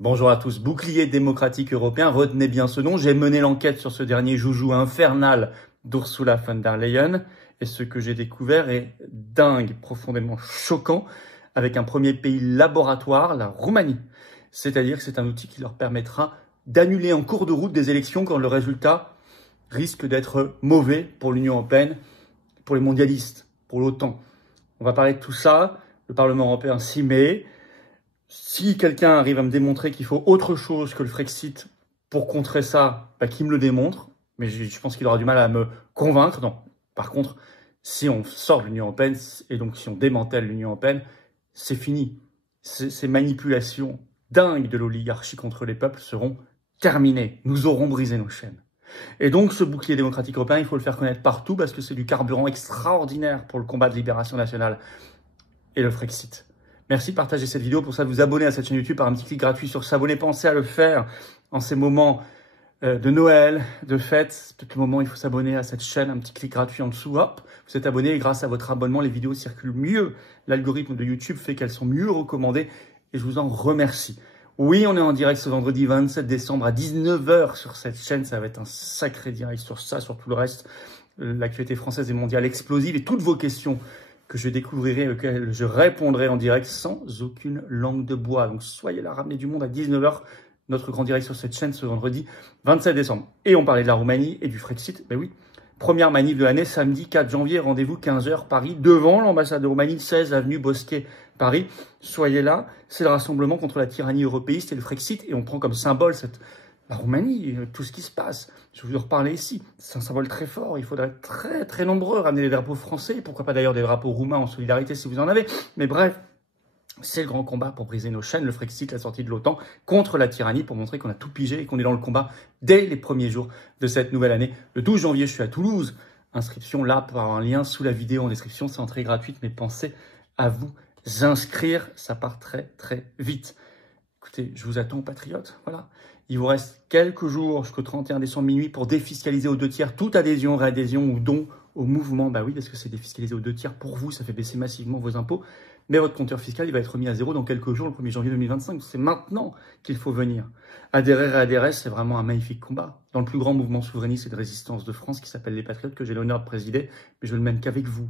Bonjour à tous, bouclier démocratique européen, retenez bien ce nom. J'ai mené l'enquête sur ce dernier joujou infernal d'Ursula von der Leyen et ce que j'ai découvert est dingue, profondément choquant, avec un premier pays laboratoire, la Roumanie. C'est-à-dire que c'est un outil qui leur permettra d'annuler en cours de route des élections quand le résultat risque d'être mauvais pour l'Union européenne, pour les mondialistes, pour l'OTAN. On va parler de tout ça, le Parlement européen s'y met. Si quelqu'un arrive à me démontrer qu'il faut autre chose que le Frexit pour contrer ça, qu'il me le démontre. Mais je pense qu'il aura du mal à me convaincre. Non. Par contre, si on sort de l'Union européenne, et donc si on démantèle l'Union européenne, c'est fini. Ces manipulations dingues de l'oligarchie contre les peuples seront terminées. Nous aurons brisé nos chaînes. Et donc, ce bouclier démocratique européen, il faut le faire connaître partout parce que c'est du carburant extraordinaire pour le combat de libération nationale et le Frexit. Merci de partager cette vidéo, pour ça de vous abonner à cette chaîne YouTube par un petit clic gratuit sur s'abonner. Pensez à le faire en ces moments de Noël, de fête. C'est peut-être le moment où il faut s'abonner à cette chaîne, un petit clic gratuit en dessous. Hop, vous êtes abonné et grâce à votre abonnement, les vidéos circulent mieux. L'algorithme de YouTube fait qu'elles sont mieux recommandées et je vous en remercie. Oui, on est en direct ce vendredi 27 décembre à 19 h sur cette chaîne. Ça va être un sacré direct sur ça, sur tout le reste. L'actualité française et mondiale explosive et toutes vos questions que je découvrirai, auquel je répondrai en direct sans aucune langue de bois. Donc soyez là, ramenez du monde à 19 h, notre grand direct sur cette chaîne ce vendredi 27 décembre. Et on parlait de la Roumanie et du Frexit. Ben oui, première manif de l'année, samedi 4 janvier, rendez-vous 15 h, Paris, devant l'ambassade de Roumanie, 16 avenue Bosquet, Paris. Soyez là, c'est le rassemblement contre la tyrannie européiste et le Frexit. Et on prend comme symbole la Roumanie, tout ce qui se passe. Je vais vous en reparler ici. C'est un symbole très fort. Il faudrait être très, très nombreux, ramener des drapeaux français. Pourquoi pas d'ailleurs des drapeaux roumains en solidarité si vous en avez. Mais bref, c'est le grand combat pour briser nos chaînes. Le Frexit, la sortie de l'OTAN contre la tyrannie pour montrer qu'on a tout pigé et qu'on est dans le combat dès les premiers jours de cette nouvelle année. Le 12 janvier, je suis à Toulouse. Inscription là par un lien sous la vidéo en description. C'est entrée gratuite, mais pensez à vous inscrire. Ça part très, très vite. Écoutez, je vous attends, patriotes. Voilà. Il vous reste quelques jours jusqu'au 31 décembre minuit pour défiscaliser aux 2/3 toute adhésion, réadhésion ou don au mouvement. Bah oui, parce que c'est défiscalisé aux 2/3 pour vous, ça fait baisser massivement vos impôts. Mais votre compteur fiscal, il va être mis à zéro dans quelques jours, le 1er janvier 2025. C'est maintenant qu'il faut venir. Adhérer, réadhérer, c'est vraiment un magnifique combat. Dans le plus grand mouvement souverainiste et de résistance de France qui s'appelle les Patriotes, que j'ai l'honneur de présider, mais je ne le mène qu'avec vous.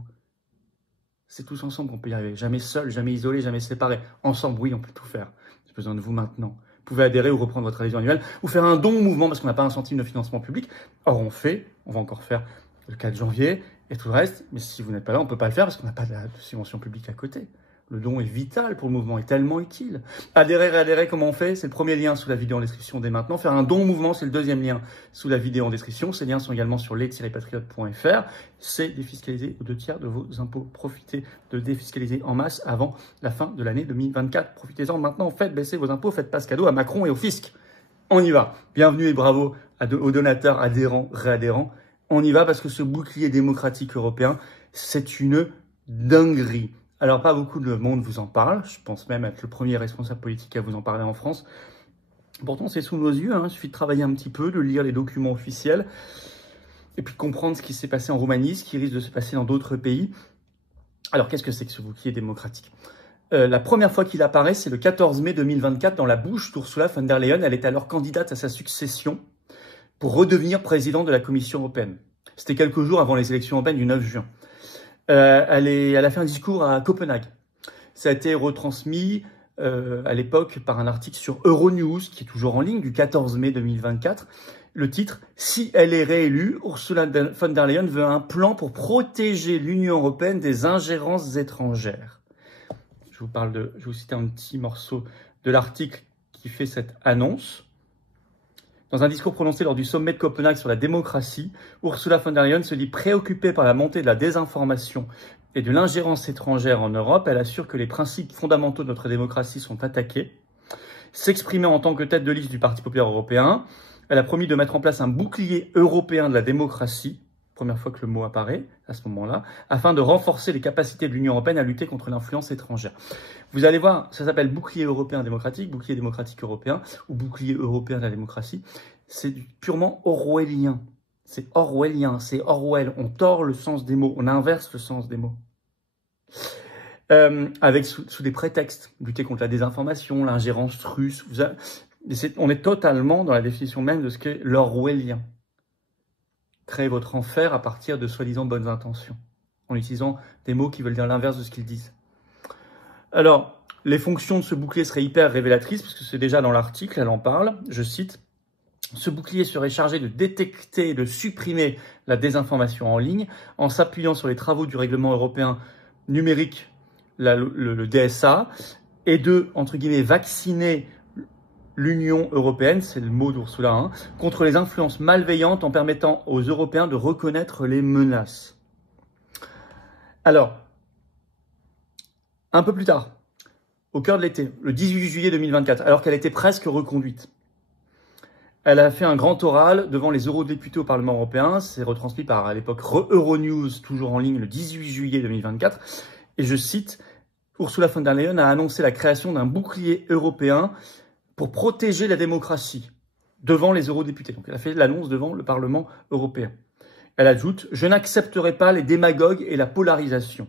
C'est tous ensemble qu'on peut y arriver. Jamais seul, jamais isolé, jamais séparé. Ensemble, oui, on peut tout faire. J'ai besoin de vous maintenant. Vous pouvez adhérer ou reprendre votre adhésion annuelle ou faire un don au mouvement parce qu'on n'a pas un centime de financement public. Or, on va encore faire le 4 janvier et tout le reste. Mais si vous n'êtes pas là, on ne peut pas le faire parce qu'on n'a pas de subvention publique à côté. Le don est vital pour le mouvement, est tellement utile. Adhérer, réadhérer, comment on fait? C'est le premier lien sous la vidéo en description dès maintenant. Faire un don au mouvement, c'est le deuxième lien sous la vidéo en description. Ces liens sont également sur les-patriotes.fr. C'est défiscaliser aux 2/3 de vos impôts. Profitez de défiscaliser en masse avant la fin de l'année 2024. Profitez-en maintenant, faites baisser vos impôts, faites pas ce cadeau à Macron et au fisc. On y va. Bienvenue et bravo aux donateurs, adhérents, réadhérents. On y va parce que ce bouclier démocratique européen, c'est une dinguerie. Alors, pas beaucoup de monde vous en parle. Je pense même être le premier responsable politique à vous en parler en France. Pourtant, c'est sous nos yeux. Il suffit de travailler un petit peu, de lire les documents officiels et puis de comprendre ce qui s'est passé en Roumanie, ce qui risque de se passer dans d'autres pays. Alors, qu'est-ce que c'est que ce bouclier démocratique? La première fois qu'il apparaît, c'est le 14 mai 2024 dans la bouche d'Ursula von der Leyen. Elle est alors candidate à sa succession pour redevenir présidente de la Commission européenne. C'était quelques jours avant les élections européennes du 9 juin. Elle a fait un discours à Copenhague. Ça a été retransmis à l'époque par un article sur Euronews, qui est toujours en ligne, du 14 mai 2024. Le titre « Si elle est réélue, Ursula von der Leyen veut un plan pour protéger l'Union européenne des ingérences étrangères. » Je vais vous citer un petit morceau de l'article qui fait cette annonce. Dans un discours prononcé lors du sommet de Copenhague sur la démocratie, Ursula von der Leyen se dit préoccupée par la montée de la désinformation et de l'ingérence étrangère en Europe. Elle assure que les principes fondamentaux de notre démocratie sont attaqués. S'exprimant en tant que tête de liste du Parti populaire européen, elle a promis de mettre en place un bouclier européen de la démocratie, première fois que le mot apparaît à ce moment-là, afin de renforcer les capacités de l'Union européenne à lutter contre l'influence étrangère. Vous allez voir, ça s'appelle bouclier européen démocratique, bouclier démocratique européen, ou bouclier européen de la démocratie. C'est purement orwellien. C'est orwellien, c'est Orwell. On tord le sens des mots, on inverse le sens des mots. avec sous des prétextes, lutter contre la désinformation, l'ingérence russe. On est totalement dans la définition même de ce qu'est l'orwellien. Créer votre enfer à partir de soi-disant bonnes intentions, en utilisant des mots qui veulent dire l'inverse de ce qu'ils disent. Alors, les fonctions de ce bouclier seraient hyper révélatrices, parce que c'est déjà dans l'article, elle en parle, je cite, « Ce bouclier serait chargé de détecter et de supprimer la désinformation en ligne, en s'appuyant sur les travaux du règlement européen numérique, le DSA, et de, entre guillemets, vacciner l'Union européenne, c'est le mot d'Ursula, hein, contre les influences malveillantes en permettant aux Européens de reconnaître les menaces. » Alors, un peu plus tard, au cœur de l'été, le 18 juillet 2024, alors qu'elle était presque reconduite, elle a fait un grand oral devant les eurodéputés au Parlement européen. C'est retransmis par, à l'époque, Euronews, toujours en ligne, le 18 juillet 2024. Et je cite, Ursula von der Leyen a annoncé la création d'un bouclier européen pour protéger la démocratie devant les eurodéputés. Donc elle a fait l'annonce devant le Parlement européen. Elle ajoute « Je n'accepterai pas les démagogues et la polarisation ».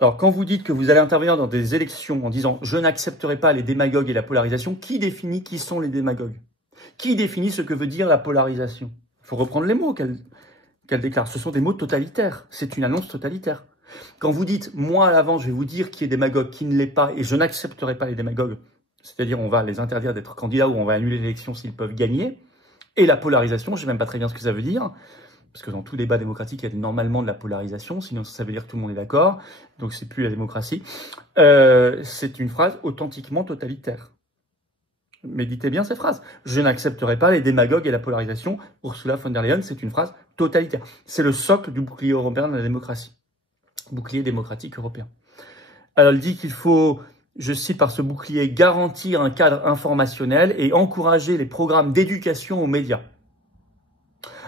Alors, quand vous dites que vous allez intervenir dans des élections en disant « Je n'accepterai pas les démagogues et la polarisation », qui définit qui sont les démagogues? Qui définit ce que veut dire la polarisation? Il faut reprendre les mots qu'elle déclare. Ce sont des mots totalitaires. C'est une annonce totalitaire. Quand vous dites « Moi, à l'avance, je vais vous dire qui est démagogue, qui ne l'est pas, et je n'accepterai pas les démagogues », c'est-à-dire on va les interdire d'être candidats ou on va annuler l'élection s'ils peuvent gagner, et la polarisation, je ne sais même pas très bien ce que ça veut dire, parce que dans tout débat démocratique, il y a normalement de la polarisation, sinon ça veut dire que tout le monde est d'accord, donc c'est plus la démocratie. C'est une phrase authentiquement totalitaire. Méditez bien cette phrase. Je n'accepterai pas les démagogues et la polarisation. Ursula von der Leyen, c'est une phrase totalitaire. C'est le socle du bouclier européen de la démocratie. Bouclier démocratique européen. Alors, elle dit qu'il faut, je cite par ce bouclier, garantir un cadre informationnel et encourager les programmes d'éducation aux médias.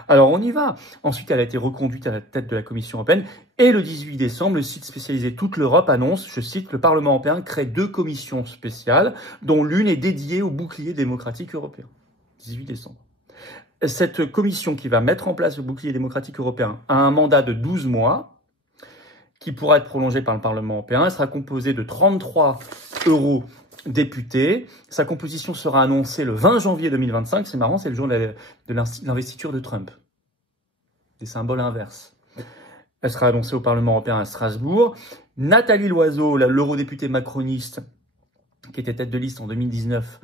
Alors, on y va. Ensuite, elle a été reconduite à la tête de la Commission européenne. Et le 18 décembre, le site spécialisé Toute l'Europe annonce, je cite, que le Parlement européen crée 2 commissions spéciales, dont l'une est dédiée au bouclier démocratique européen. 18 décembre. Cette commission qui va mettre en place le bouclier démocratique européen a un mandat de 12 mois, qui pourra être prolongé par le Parlement européen. Elle sera composée de 33 eurodéputés. Sa composition sera annoncée le 20 janvier 2025. C'est marrant, c'est le jour de l'investiture de Trump. Des symboles inverses. Elle sera annoncée au Parlement européen à Strasbourg. Nathalie Loiseau, l'eurodéputée macroniste, qui était tête de liste en 2019,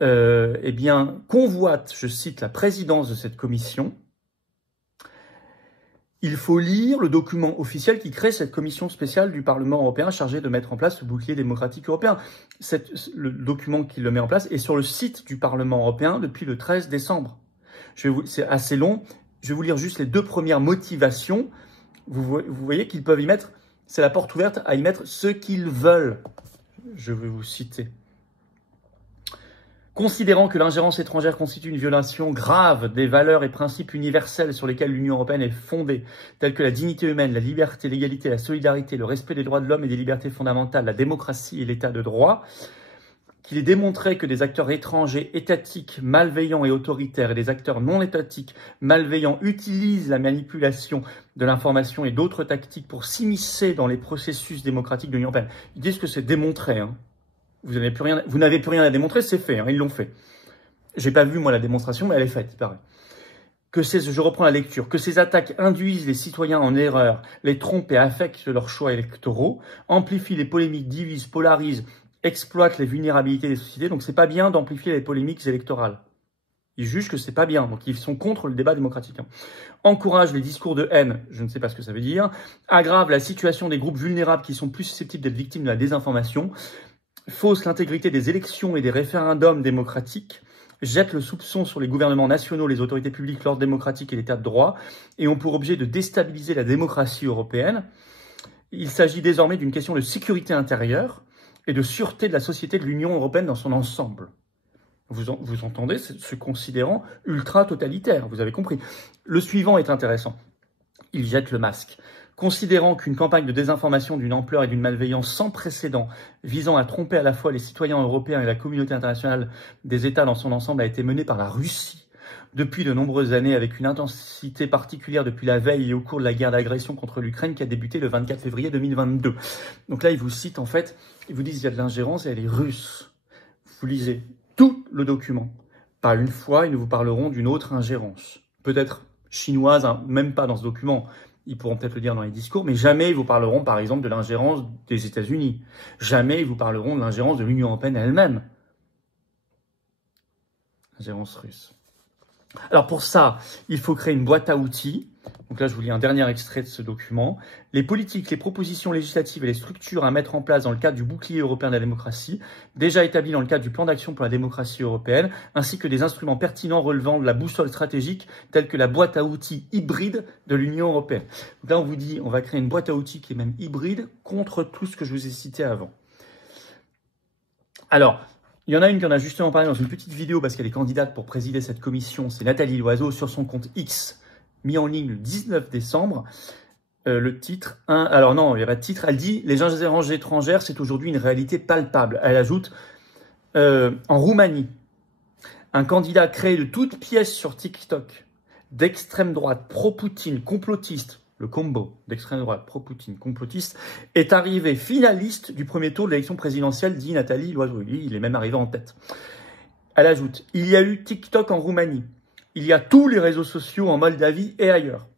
eh bien, convoite, je cite, la présidence de cette commission. Il faut lire le document officiel qui crée cette commission spéciale du Parlement européen chargée de mettre en place ce bouclier démocratique européen. Le document qui le met en place est sur le site du Parlement européen depuis le 13 décembre. C'est assez long. Je vais vous lire juste les 2 premières motivations. Vous voyez qu'ils peuvent y mettre, c'est la porte ouverte à y mettre ce qu'ils veulent. Je vais vous citer. Considérant que l'ingérence étrangère constitue une violation grave des valeurs et principes universels sur lesquels l'Union européenne est fondée, tels que la dignité humaine, la liberté, l'égalité, la solidarité, le respect des droits de l'homme et des libertés fondamentales, la démocratie et l'état de droit, qu'il est démontré que des acteurs étrangers, étatiques, malveillants et autoritaires et des acteurs non étatiques, malveillants utilisent la manipulation de l'information et d'autres tactiques pour s'immiscer dans les processus démocratiques de l'Union européenne. Ils disent que c'est démontré, hein. Vous n'avez plus rien à démontrer, c'est fait, hein, ils l'ont fait. J'ai pas vu, moi, la démonstration, mais elle est faite, il paraît. Je reprends la lecture, que ces attaques induisent les citoyens en erreur, les trompent et affectent leurs choix électoraux, amplifient les polémiques, divisent, polarisent, exploitent les vulnérabilités des sociétés. Donc, c'est pas bien d'amplifier les polémiques électorales. Ils jugent que c'est pas bien, donc ils sont contre le débat démocratique. Encouragent les discours de haine, je ne sais pas ce que ça veut dire, aggravent la situation des groupes vulnérables qui sont plus susceptibles d'être victimes de la désinformation, fausse l'intégrité des élections et des référendums démocratiques, jette le soupçon sur les gouvernements nationaux, les autorités publiques, l'ordre démocratique et l'état de droit, et ont pour objet de déstabiliser la démocratie européenne. Il s'agit désormais d'une question de sécurité intérieure et de sûreté de la société de l'Union européenne dans son ensemble. Vous entendez ce considérant ultra-totalitaire, vous avez compris. Le suivant est intéressant. Il jette le masque. Considérant qu'une campagne de désinformation d'une ampleur et d'une malveillance sans précédent visant à tromper à la fois les citoyens européens et la communauté internationale des États dans son ensemble a été menée par la Russie, depuis de nombreuses années avec une intensité particulière depuis la veille et au cours de la guerre d'agression contre l'Ukraine qui a débuté le 24 février 2022. Donc là, ils vous citent en fait, ils vous disent qu'il y a de l'ingérence et elle est russe. Vous lisez tout le document. Pas une fois, ils nous vous parleront d'une autre ingérence. Peut-être chinoise, hein, même pas dans ce document. Ils pourront peut-être le dire dans les discours, mais jamais ils vous parleront, par exemple, de l'ingérence des États-Unis. Jamais ils vous parleront de l'ingérence de l'Union européenne elle-même. Ingérence russe. Alors pour ça, il faut créer une boîte à outils. Donc là, je vous lis un dernier extrait de ce document. Les politiques, les propositions législatives et les structures à mettre en place dans le cadre du bouclier européen de la démocratie, déjà établi dans le cadre du plan d'action pour la démocratie européenne, ainsi que des instruments pertinents relevant de la boussole stratégique, tels que la boîte à outils hybride de l'Union européenne. Donc là, on vous dit, on va créer une boîte à outils qui est même hybride contre tout ce que je vous ai cité avant. Alors, il y en a une qui en a justement parlé dans une petite vidéo parce qu'elle est candidate pour présider cette commission, c'est Nathalie Loiseau sur son compte X, mis en ligne le 19 décembre. Le titre, alors non, il n'y a pas de titre, elle dit « Les ingérences étrangères, c'est aujourd'hui une réalité palpable ». Elle ajoute « En Roumanie, un candidat créé de toutes pièces sur TikTok, d'extrême droite, pro-Poutine, complotiste, le combo d'extrême droite, pro-Poutine, complotiste, est arrivé finaliste du premier tour de l'élection présidentielle, dit Nathalie Loiseau. Lui, il est même arrivé en tête. Elle ajoute « Il y a eu TikTok en Roumanie. Il y a tous les réseaux sociaux en Moldavie et ailleurs.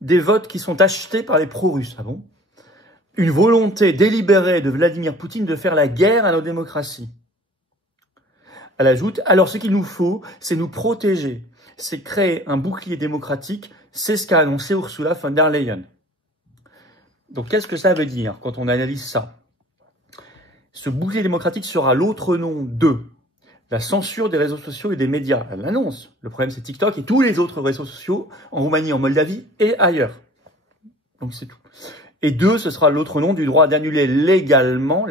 Des votes qui sont achetés par les pro-russes. Ah bon? Une volonté délibérée de Vladimir Poutine de faire la guerre à nos démocraties. » Elle ajoute « Alors ce qu'il nous faut, c'est nous protéger. C'est créer un bouclier démocratique. C'est ce qu'a annoncé Ursula von der Leyen. » Donc qu'est-ce que ça veut dire quand on analyse ça? Ce bouclier démocratique sera l'autre nom de la censure des réseaux sociaux et des médias. Elle l'annonce. Le problème, c'est TikTok et tous les autres réseaux sociaux en Roumanie, en Moldavie et ailleurs. Donc, c'est tout. Et 2, ce sera l'autre nom du droit d'annuler légalement,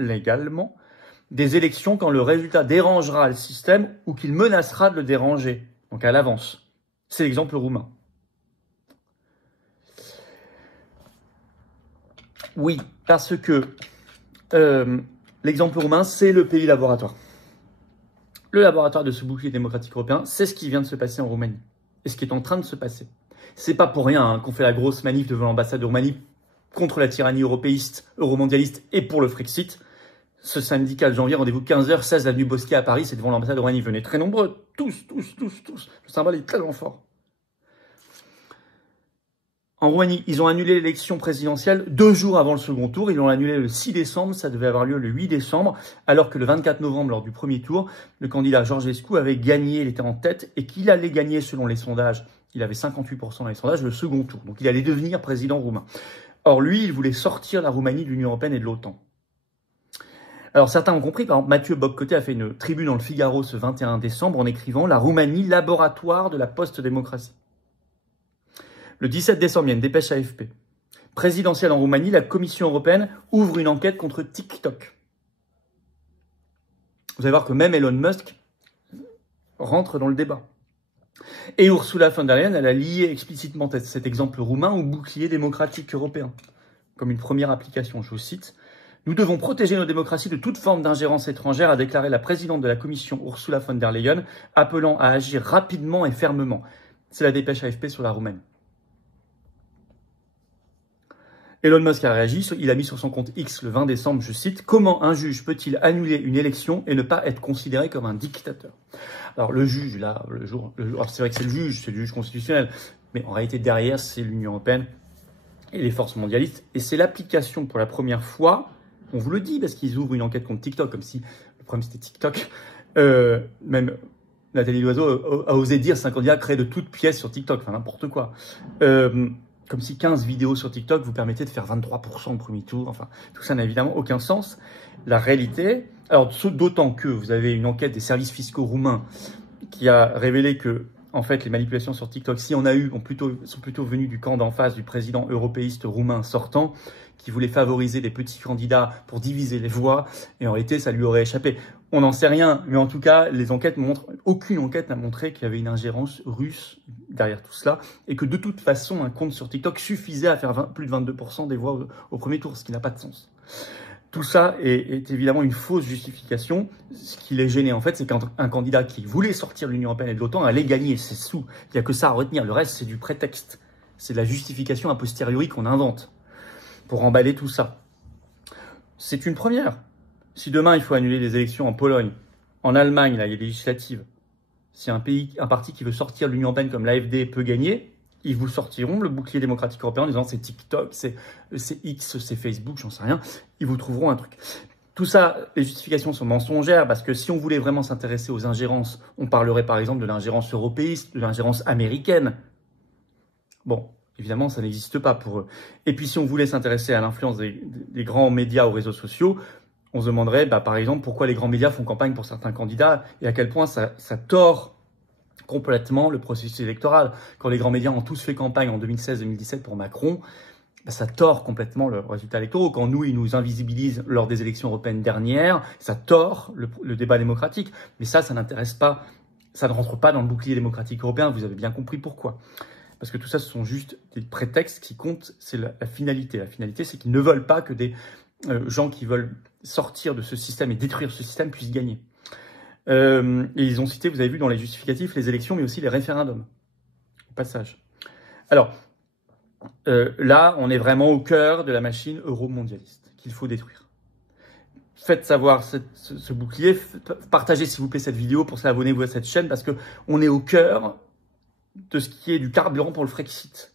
des élections quand le résultat dérangera le système ou qu'il menacera de le déranger. Donc, à l'avance. C'est l'exemple roumain. Oui, parce que l'exemple roumain, c'est le pays laboratoire. Le laboratoire de ce bouclier démocratique européen, c'est ce qui vient de se passer en Roumanie. Et ce qui est en train de se passer. C'est pas pour rien qu'on fait la grosse manif devant l'ambassade de Roumanie contre la tyrannie européiste, euromondialiste et pour le Frexit. Ce samedi 4 janvier, rendez-vous 15h, 16 avenue Bosquet à Paris, c'est devant l'ambassade de Roumanie. Venez très nombreux, tous. Le symbole est tellement fort. En Roumanie, ils ont annulé l'élection présidentielle 2 jours avant le second tour. Ils l'ont annulé le 6 décembre, ça devait avoir lieu le 8 décembre, alors que le 24 novembre, lors du premier tour, le candidat Georgescu avait gagné, il était en tête, et qu'il allait gagner selon les sondages. Il avait 58% dans les sondages, le second tour. Donc il allait devenir président roumain. Or lui, il voulait sortir la Roumanie de l'Union européenne et de l'OTAN. Alors certains ont compris, par exemple Mathieu Bock-Côté a fait une tribune dans le Figaro ce 21 décembre en écrivant « La Roumanie, laboratoire de la post-démocratie ». Le 17 décembre, il y a une dépêche AFP. Présidentielle en Roumanie, la Commission européenne ouvre une enquête contre TikTok. Vous allez voir que même Elon Musk rentre dans le débat. Et Ursula von der Leyen, elle a lié explicitement cet exemple roumain au bouclier démocratique européen. Comme une première application, je vous cite. « Nous devons protéger nos démocraties de toute forme d'ingérence étrangère », a déclaré la présidente de la Commission Ursula von der Leyen, appelant à agir rapidement et fermement. C'est la dépêche AFP sur la Roumanie. Elon Musk a réagi, il a mis sur son compte X le 20 décembre, je cite, « Comment un juge peut-il annuler une élection et ne pas être considéré comme un dictateur ?» Alors le juge, là, alors c'est vrai que c'est le juge constitutionnel, mais en réalité derrière c'est l'Union européenne et les forces mondialistes, et c'est l'application pour la première fois, on vous le dit, parce qu'ils ouvrent une enquête contre TikTok, comme si le problème c'était TikTok, même Nathalie Loiseau a osé dire c'est un candidat créé de toutes pièces sur TikTok, enfin n'importe quoi. Comme si 15 vidéos sur TikTok vous permettaient de faire 23% au premier tour. Enfin, tout ça n'a évidemment aucun sens. La réalité, alors d'autant que vous avez une enquête des services fiscaux roumains qui a révélé que, en fait, les manipulations sur TikTok, si on a eu, sont plutôt venues du camp d'en face du président européiste roumain sortant, qui voulait favoriser des petits candidats pour diviser les voix, et en réalité, ça lui aurait échappé. On n'en sait rien, mais en tout cas, les enquêtes montrent, aucune enquête n'a montré qu'il y avait une ingérence russe derrière tout cela, et que de toute façon, un compte sur TikTok suffisait à faire plus de 22% des voix au premier tour, ce qui n'a pas de sens. Tout ça est évidemment une fausse justification. Ce qui les gênait, en fait, c'est qu'un candidat qui voulait sortir de l'Union européenne et de l'OTAN allait gagner. C'est sous. Il n'y a que ça à retenir. Le reste, c'est du prétexte. C'est de la justification a posteriori qu'on invente pour emballer tout ça. C'est une première. Si demain, il faut annuler les élections en Pologne, en Allemagne, là, il y a des législatives, si un parti qui veut sortir de l'Union européenne comme l'AfD peut gagner, ils vous sortiront le bouclier démocratique européen en disant c'est TikTok, c'est X, c'est Facebook, j'en sais rien. Ils vous trouveront un truc. Tout ça, les justifications sont mensongères parce que si on voulait vraiment s'intéresser aux ingérences, on parlerait par exemple de l'ingérence européiste, de l'ingérence américaine. Bon, évidemment, ça n'existe pas pour eux. Et puis si on voulait s'intéresser à l'influence des grands médias aux réseaux sociaux, on se demanderait par exemple pourquoi les grands médias font campagne pour certains candidats et à quel point ça tord complètement le processus électoral. Quand les grands médias ont tous fait campagne en 2016-2017 pour Macron, ça tord complètement le résultat électoral. Quand nous, ils nous invisibilisent lors des élections européennes dernières, ça tord le débat démocratique. Mais ça n'intéresse pas, ça ne rentre pas dans le bouclier démocratique européen. Vous avez bien compris pourquoi. Parce que tout ça, ce sont juste des prétextes qui comptent, c'est la finalité. La finalité, c'est qu'ils ne veulent pas que des gens qui veulent sortir de ce système et détruire ce système puissent gagner. Et ils ont cité, vous avez vu dans les justificatifs, les élections, mais aussi les référendums. Au passage. Alors, là, on est vraiment au cœur de la machine euro-mondialiste qu'il faut détruire. Faites savoir ce bouclier, partagez s'il vous plaît cette vidéo, pour ça abonnez-vous à cette chaîne, parce qu'on est au cœur de ce qui est du carburant pour le Frexit.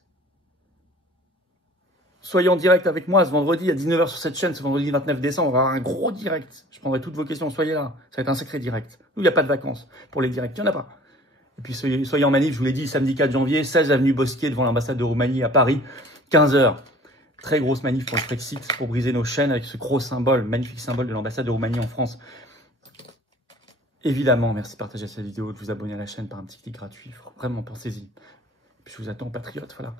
Soyez en direct avec moi ce vendredi à 19h sur cette chaîne, ce vendredi 29 décembre, on va avoir un gros direct. Je prendrai toutes vos questions, soyez là. Ça va être un sacré direct. Nous, il n'y a pas de vacances pour les directs, il n'y en a pas. Et puis soyez en manif, je vous l'ai dit, samedi 4 janvier, 16 avenue Bosquier devant l'ambassade de Roumanie à Paris, 15h. Très grosse manif pour le Frexit, pour briser nos chaînes avec ce gros symbole, magnifique symbole de l'ambassade de Roumanie en France. Évidemment, merci de partager cette vidéo, de vous abonner à la chaîne par un petit clic gratuit. Vraiment, pensez-y. Puis je vous attends, patriotes, voilà.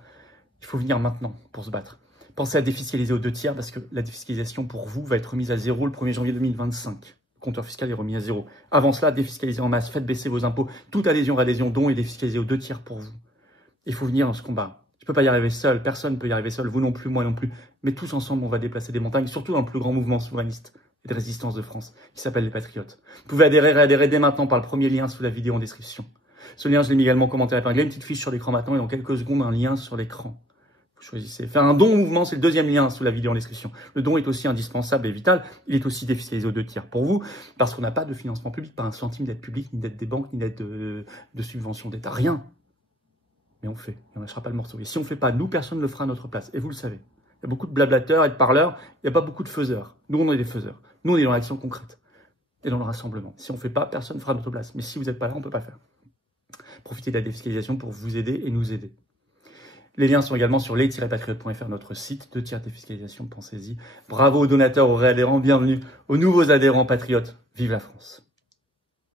Il faut venir maintenant pour se battre. Pensez à défiscaliser aux 2/3 parce que la défiscalisation pour vous va être remise à zéro le 1er janvier 2025. Le compteur fiscal est remis à zéro. Avant cela, défiscalisez en masse, faites baisser vos impôts. Toute adhésion, réadhésion, don est défiscalisée aux 2/3 pour vous. Il faut venir dans ce combat. Je ne peux pas y arriver seul, personne ne peut y arriver seul, vous non plus, moi non plus. Mais tous ensemble, on va déplacer des montagnes, surtout dans le plus grand mouvement souverainiste et de résistance de France, qui s'appelle les Patriotes. Vous pouvez adhérer dès maintenant par le premier lien sous la vidéo en description. Ce lien, je l'ai mis également en commentaire épinglé, une petite fiche sur l'écran maintenant et dans quelques secondes, un lien sur l'écran. Choisissez. Faire un don au mouvement, c'est le deuxième lien sous la vidéo en description. Le don est aussi indispensable et vital. Il est aussi défiscalisé aux 2/3 pour vous, parce qu'on n'a pas de financement public, pas un centime d'aide publique, ni d'aide des banques, ni d'aide de subvention d'État. Rien. Mais on fait. Et on ne lâchera pas le morceau. Et si on ne fait pas, nous, personne ne le fera à notre place. Et vous le savez. Il y a beaucoup de blablateurs et de parleurs. Il n'y a pas beaucoup de faiseurs. Nous, on est des faiseurs. Nous, on est dans l'action concrète. Et dans le rassemblement. Si on ne fait pas, personne ne fera à notre place. Mais si vous n'êtes pas là, on ne peut pas faire. Profitez de la défiscalisation pour vous aider et nous aider. Les liens sont également sur les-patriotes.fr, notre site, 2/3 défiscalisation, pensez-y. Bravo aux donateurs, aux réadhérents, bienvenue aux nouveaux adhérents patriotes. Vive la France!